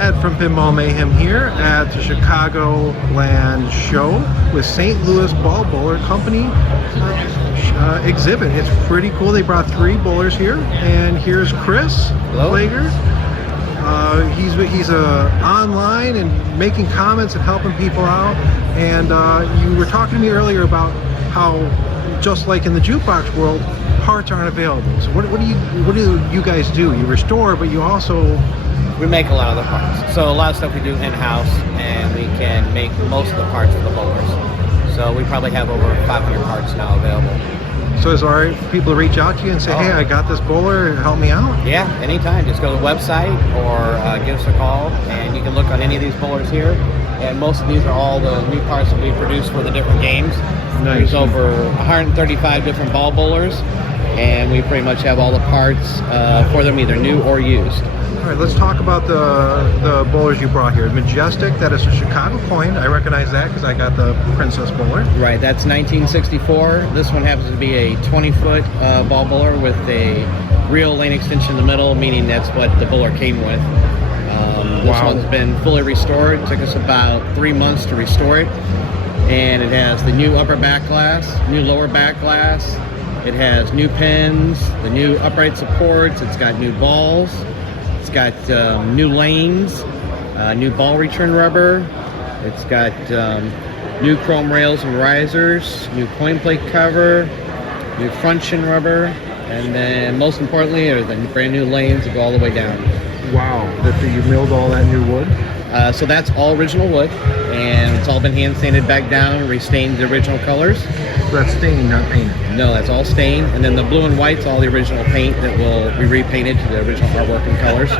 Ed from Pinball Mayhem here at the Chicagoland show with St. Louis Ball Bowler Company exhibit. It's pretty cool. They brought 3 bowlers here, and here's Chris Plager. He's online and making comments and helping people out. And you were talking to me earlier about how, just like in the jukebox world, parts aren't available. So what do you guys do? You restore, but you also... We make a lot of the parts. So a lot of stuff we do in-house, and we can make most of the parts for the bowlers. So we probably have over 500 parts now available. So is it all right for people to reach out to you and say, hey, I got this bowler, help me out? Yeah, anytime. Just go to the website or give us a call, and you can look on any of these bowlers here. And most of these are all the new parts that we produce for the different games. Nice. There's over 135 different ball bowlers, and we pretty much have all the parts for them, either new or used. All right, let's talk about the bowlers you brought here. Majestic, that is a Chicago coin. I recognize that because I got the Princess bowler. Right, that's 1964. This one happens to be a 20-foot ball bowler with a real lane extension in the middle, meaning that's what the bowler came with. This one's been fully restored. It took us about 3 months to restore it. And it has the new upper back glass, new lower back glass. It has new pins, the new upright supports. It's got new balls. It's got new lanes, new ball return rubber. It's got new chrome rails and risers, new coin plate cover, new front shin rubber, and then most importantly are the brand new lanes that go all the way down. Wow, that you milled all that new wood? So that's all original wood, and it's all been hand sanded back down and restained the original colors. So that's stained, not painted? No, that's all stained, and then the blue and white's all the original paint that will be repainted to the original artwork and colors.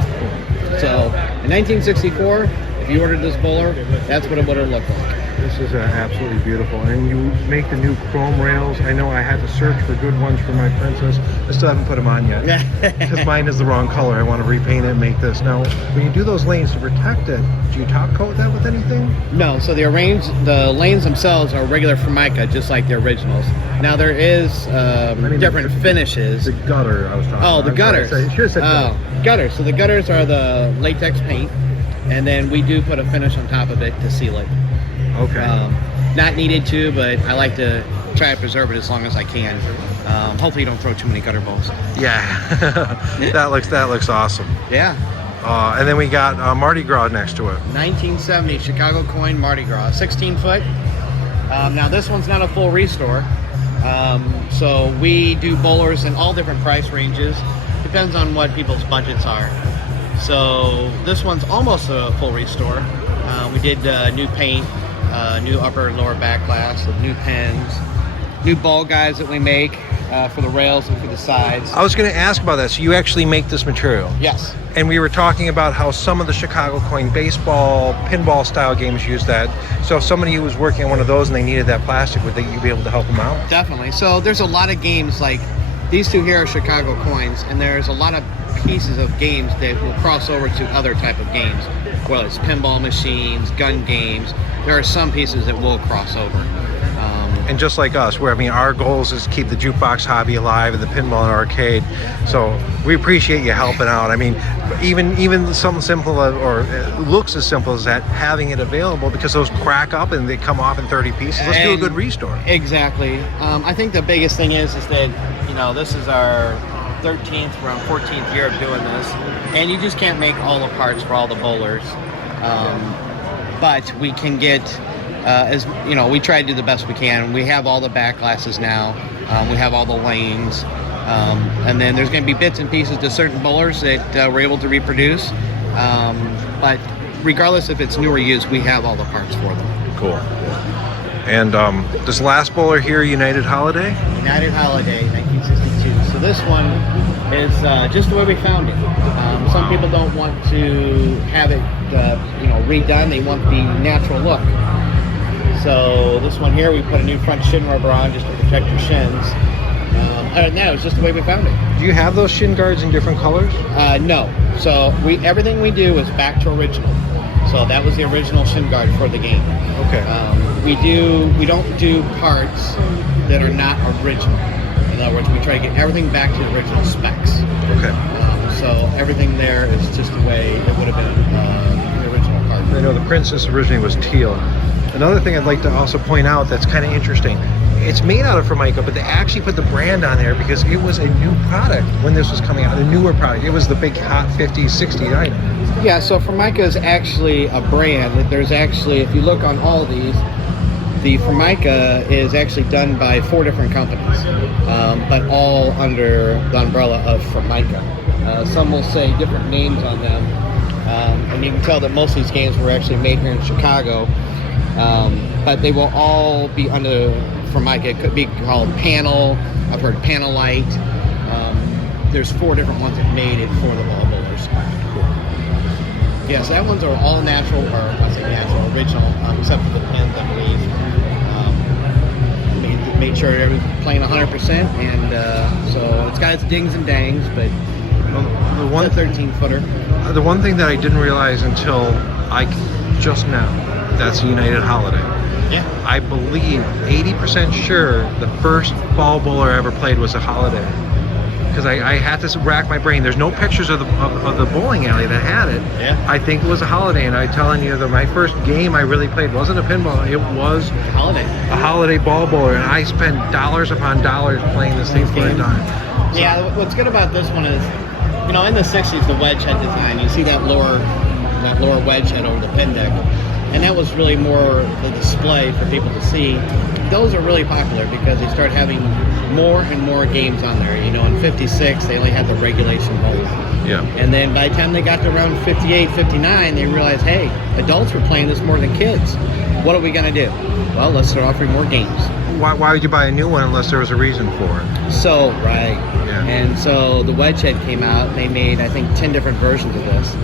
So in 1964, if you ordered this bowler, that's what it would have looked like. This is absolutely beautiful. And you make the new chrome rails. I know I had to search for good ones for my Princess. I still haven't put them on yet because mine is the wrong color. I want to repaint it and make this. Now, when you do those lanes to protect it, do you top coat that with anything? No, so the lanes themselves are regular Formica, just like the originals. Now there is different finishes. The gutter I was talking about. Oh, the gutters. I should have said gutters. So the gutters are the latex paint, and then we do put a finish on top of it to seal it. Okay. Not needed to, but I like to try to preserve it as long as I can. Hopefully you don't throw too many gutter balls. Yeah, that looks awesome. Yeah. And then we got Mardi Gras next to it. 1970 Chicago coin Mardi Gras, 16 foot. Now this one's not a full restore. So we do bowlers in all different price ranges. Depends on what people's budgets are. So this one's almost a full restore. We did new paint, new upper and lower back glass, new pins, new ball guides that we make for the rails and for the sides. I was going to ask about that. So you actually make this material? Yes. And we were talking about how some of the Chicago coin baseball, pinball style games use that. So if somebody was working on one of those and they needed that plastic, would you be able to help them out? Definitely. So there's a lot of games like these two here are Chicago coins, and there's a lot of pieces of games that will cross over to other type of games, whether it's pinball machines, gun games. There are some pieces that will cross over. And just like us, where our goals is to keep the jukebox hobby alive and the pinball and arcade. So we appreciate you helping out. I mean, even something simple or it looks as simple as that, having it available, because those crack up and they come off in 30 pieces. Let's do a good restore. Exactly. I think the biggest thing is that this is our 13th, around 14th year of doing this, and you just can't make all the parts for all the bowlers. But we can get, we try to do the best we can. We have all the back glasses now. We have all the lanes. And then there's going to be bits and pieces to certain bowlers that we're able to reproduce. But regardless if it's new or used, we have all the parts for them. Cool. And this last bowler here, United Holiday? United Holiday, 1962. So this one is just the way we found it. Some people don't want to have it, redone. They want the natural look. So this one here, we put a new front shin rubber on just to protect your shins. Other than that, it's just the way we found it. Do you have those shin guards in different colors? No. So everything we do is back to original. So that was the original shin guard for the game. Okay. We don't do parts that are not original. In other words, we try to get everything back to the original specs. Okay. So everything there is just the way it would have been I know the Princess originally was teal. Another thing I'd like to also point out that's kind of interesting, it's made out of Formica, but they actually put the brand on there because it was a new product when this was coming out, a newer product. It was the big hot 50s, 60s item. Yeah, so Formica is actually a brand. There's actually, if you look on all these, the Formica is actually done by 4 different companies, but all under the umbrella of Formica. Some will say different names on them, and you can tell that most of these games were actually made here in Chicago, but they will all be under Formica. It could be called Panel. I've heard Panelite. There's 4 different ones that made it for the ball bowlers. Yes, that ones are all natural, or I say natural, original, except for the pins, I believe. Made sure everything's playing 100%, and so it's got its dings and dangs, but The one it's a 13-footer. The one thing that I didn't realize until just now, that's United Holiday. Yeah. I believe 80% sure the first ball bowler I ever played was a Holiday. Because I had to rack my brain. There's no pictures of the bowling alley that had it. Yeah. I think it was a Holiday, and I'm telling you that my first game I really played wasn't a pinball. It was Holiday. a Holiday ball bowler, and I spent dollars upon dollars playing this thing for a dime. So, Yeah, what's good about this one is, you know, in the 60s, the wedge head design, you see that lower wedge head over the pin deck, and that was really more the display for people to see. Those are really popular because they start having more and more games on there. You know, in 56, they only had the regulation bowl. yeah. And then by the time they got to around 58, 59, they realized, hey, adults were playing this more than kids. What are we going to do? Well, let's start offering more games. Why would you buy a new one unless there was a reason for it? So, right. Yeah. And so the wedge head came out, and they made, I think, 10 different versions of this.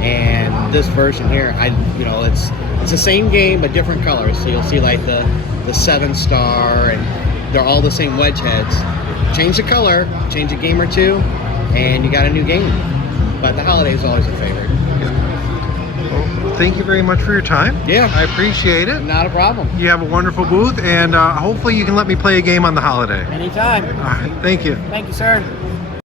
And this version here, it's the same game but different colors. So you'll see like the 7-star, and they're all the same wedge heads. Change the color, change a game or two, and you got a new game. But the Holiday is always a favorite. Well, thank you very much for your time. Yeah. I appreciate it. Not a problem. You have a wonderful booth, and hopefully you can let me play a game on the Holiday. Anytime. All right, thank you. Thank you, sir.